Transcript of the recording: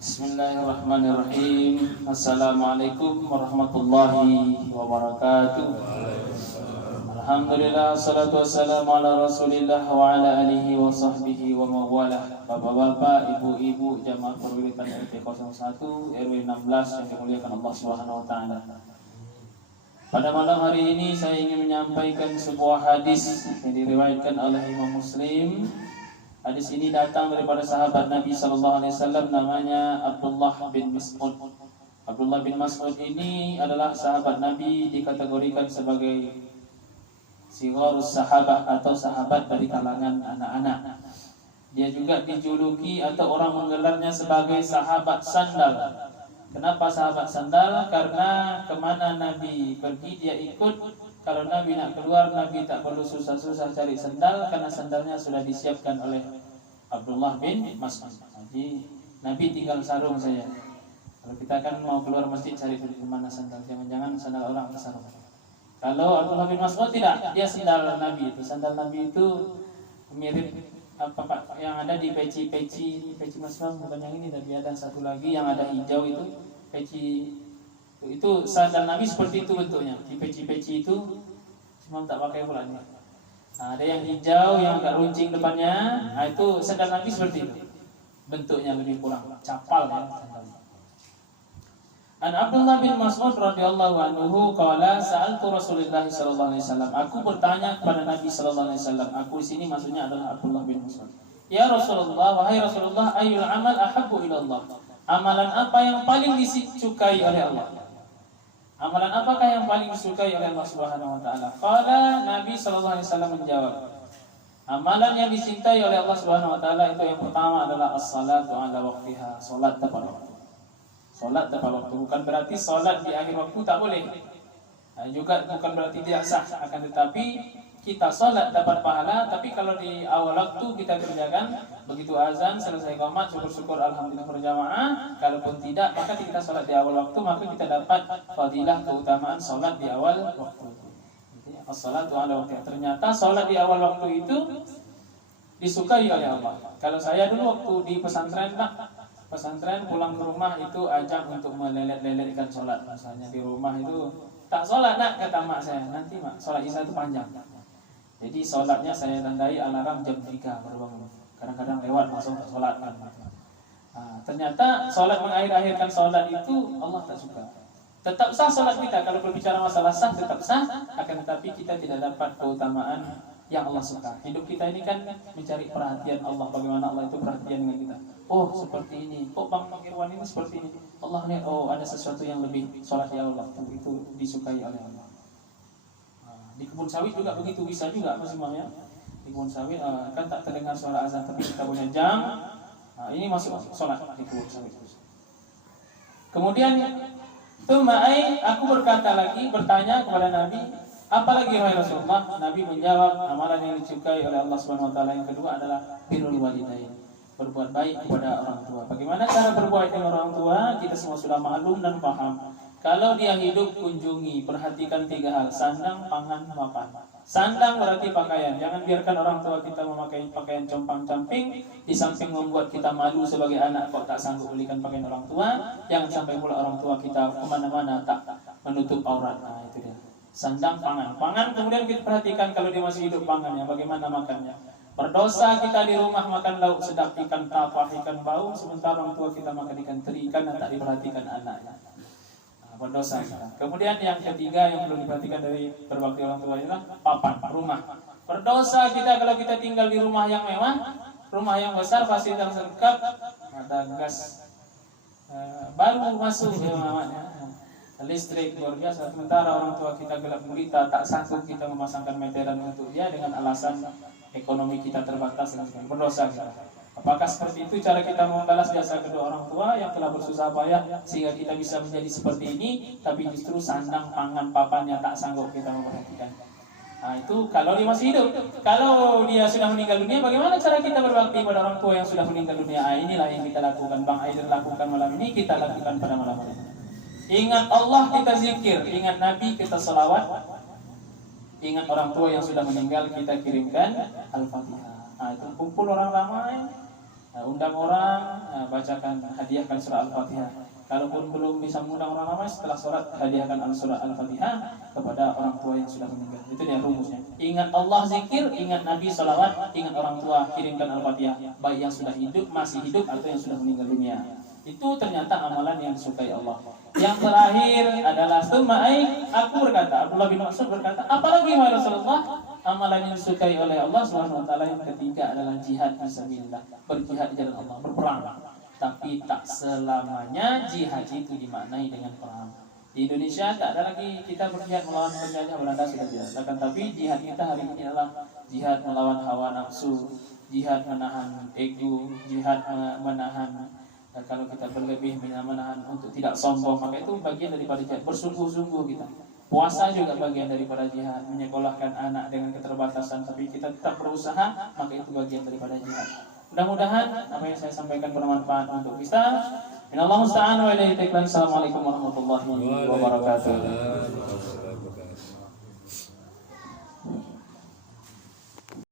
Bismillahirrahmanirrahim. Assalamualaikum warahmatullahi wabarakatuh. Alhamdulillah, salatu wassalamu ala rasulillah wa ala alihi wa sahbihi wa mawalah. Bapak-bapak, ibu-ibu, jamaah perwilitan RT 01 RW 16 yang dimuliakan Allah Subhanahu wa taala. Pada malam hari ini saya ingin menyampaikan sebuah hadis yang diriwayatkan oleh Imam Muslim. Hadis ini datang daripada sahabat Nabi sallallahu alaihi wasallam, namanya Abdullah bin Mas'ud. Abdullah bin Mas'ud ini adalah sahabat Nabi, dikategorikan sebagai sigharus sahabah atau sahabat dari kalangan anak-anak. Dia juga dijuluki atau orang menggelarnya sebagai sahabat sandal. Kenapa sahabat sandal? Karena kemana Nabi pergi dia ikut. Kalau Nabi nak keluar, Nabi tak perlu susah-susah cari sandal, karena sandalnya sudah disiapkan oleh Abdullah bin Mas'ud. Jadi Nabi tinggal sarung saja. Kalau kita kan mau keluar masjid cari di mana sandal, jangan-jangan sandal orang tersarung. Kalau Abdullah bin Mas'ud tidak, dia sandal Nabi itu. Sandal Nabi itu mirip apa Pak yang ada di peci Mas'ud, bukan yang ini, tapi ada satu lagi yang ada hijau itu, peci itu sandal Nabi seperti itu bentuknya. Di peci-peci itu cuma tak pakai pula nih. Nah, ada yang hijau yang agak runcing depannya. Nah, itu sandal Nabi seperti itu. Bentuknya lebih kurang capal ya sandalnya. An Abdullah bin Mas'ud radhiyallahu anhu qala sa'altu Rasulullah sallallahu alaihi wasallam. Aku bertanya kepada Nabi sallallahu alaihi wasallam. Aku di sini maksudnya adalah Abdullah bin Mas'ud. Ya Rasulullah, wahai Rasulullah, ayyul amal ahabbu ila Allah? Amalan apa yang paling disukai oleh Allah? Amalan apakah yang paling disukai oleh Allah Subhanahu wa taala? Qala Nabi sallallahu alaihi wasallam menjawab, amalan yang dicintai oleh Allah Subhanahu wa taala itu yang pertama adalah as-salatu ala waqtiha, salat tepat waktu. Salat tepat waktu bukan berarti salat di akhir waktu tak boleh. Juga bukan berarti tidak sah, akan tetapi kita salat dapat pahala, tapi kalau di awal waktu kita kerjakan, begitu azan selesai qomat syukur-syukur alhamdulillah berjamaah. Kalaupun tidak, maka kita salat di awal waktu, maka kita dapat fadilah keutamaan salat di awal waktu. As-salatu ala waqtiha. Ternyata salat di awal waktu itu disukai oleh Allah. Kalau saya dulu waktu di pesantren, pesantren pulang ke rumah itu ajak untuk melelet-leletkan salat. Misalnya di rumah itu tak salat nak, kata mak saya, nanti mak salat isya itu panjang. Jadi sholatnya saya tandai alarm jam 3 baru bangun. Kadang-kadang lewat langsung tak sholat kan. Nah, ternyata sholat mengakhir-akhirkan sholat itu Allah tak suka. Tetap sah sholat kita, kalau berbicara masalah sah tetap sah, akan tetapi kita tidak dapat keutamaan yang Allah suka. Hidup kita ini kan mencari perhatian Allah, bagaimana Allah itu perhatian dengan kita. Oh seperti ini, oh Bang Irwan ini seperti ini. Allah lihat, oh ada sesuatu yang lebih, sholat ya Allah, itu disukai oleh Allah. Di kebun sawit juga begitu, bisa juga Mas Imam ya. Di kebun sawit kan tak terdengar suara azan, tapi kita punya jam. Nah, ini masuk sholat di kebun sawit. Kemudian Tumai, aku berkata lagi, bertanya kepada Nabi, apalagi wahai Rasulullah? Nabi menjawab, amalan yang disukai oleh Allah Subhanahu wa taala yang kedua adalah birrul walidain, berbuat baik kepada orang tua. Bagaimana cara berbuat dengan orang tua? Kita semua sudah maklum dan paham. Kalau dia hidup, kunjungi, perhatikan 3 hal: sandang, pangan, makan. Sandang berarti pakaian. Jangan biarkan orang tua kita memakai pakaian compang-camping, di samping membuat kita malu sebagai anak kok tak sanggup belikan pakaian orang tua. Jangan sampai pula orang tua kita kemana-mana tak menutup aurat. Nah itu dia. Sandang, pangan. Pangan kemudian kita perhatikan kalau dia masih hidup pangannya, bagaimana makannya. Berdosa kita di rumah makan lauk sedap, ikan tapah, ikan bau, sementara orang tua kita makan ikan teri, ikan yang tak diperhatikan anaknya. Berdosa kita. Kemudian yang ketiga yang perlu diperhatikan dari berbakti orang tua adalah papan, rumah. Berdosa kita kalau kita tinggal di rumah yang mewah, rumah yang besar, fasilitas lengkap, ada gas baru masuk ya namanya, listrik luar biasa. Sementara orang tua kita gelap gulita, tak sanggup kita memasangkan meteran untuk dia dengan alasan ekonomi kita terbatas dan sebagainya. Berdosa kita. Apakah seperti itu cara kita membalas jasa kedua orang tua yang telah bersusah payah sehingga kita bisa menjadi seperti ini, tapi justru sandang, pangan, papannya tak sanggup kita memperhatikan. Nah itu kalau dia masih hidup. Kalau dia sudah meninggal dunia, bagaimana cara kita berbakti pada orang tua yang sudah meninggal dunia? Nah, inilah yang kita lakukan. Bang Aidan lakukan malam ini, kita lakukan pada malam ini. Ingat Allah, kita zikir. Ingat Nabi, kita salawat. Ingat orang tua yang sudah meninggal, kita kirimkan Al-Fatihah. Nah itu kumpul orang ramai. undang orang, bacakan, hadiahkan surah Al-Fatihah. Kalaupun belum bisa mengundang orang ramai, setelah sholat hadiahkan surah Al-Fatihah kepada orang tua yang sudah meninggal. Itu dia rumusnya. Ingat Allah zikir, ingat Nabi salawat, ingat orang tua, kirimkan Al-Fatihah. Baik yang sudah hidup, masih hidup, atau yang sudah meninggal dunia. Itu ternyata amalan yang disukai Allah. Yang terakhir adalah suma'ai, aku berkata, Abdullah bin Mas'ud berkata, apalagi ya Rasulullah, amalan yang disukai oleh Allah Subhanahu wa taala yang ketiga adalah jihad fisabilillah, berjihad di jalan Allah, berperang. Tapi tak selamanya jihad itu dimaknai dengan perang. Di Indonesia tak ada lagi kita berjihad melawan penjajah Belanda, sudah tidak. Akan tapi jihad kita hari ini adalah jihad melawan hawa nafsu, jihad menahan ego, jihad menahan kalau kita berlebih menahan untuk tidak sombong, maka itu bagian daripada jihad. Bersungguh-sungguh kita. Puasa juga bagian daripada jihad, menyekolahkan anak dengan keterbatasan tapi kita tetap berusaha, maka itu bagian daripada jihad. Mudah-mudahan apa yang saya sampaikan bermanfaat untuk kita. Minallahu musta'an wa ilaihi tawakkalna. Assalamualaikum warahmatullahi wabarakatuh.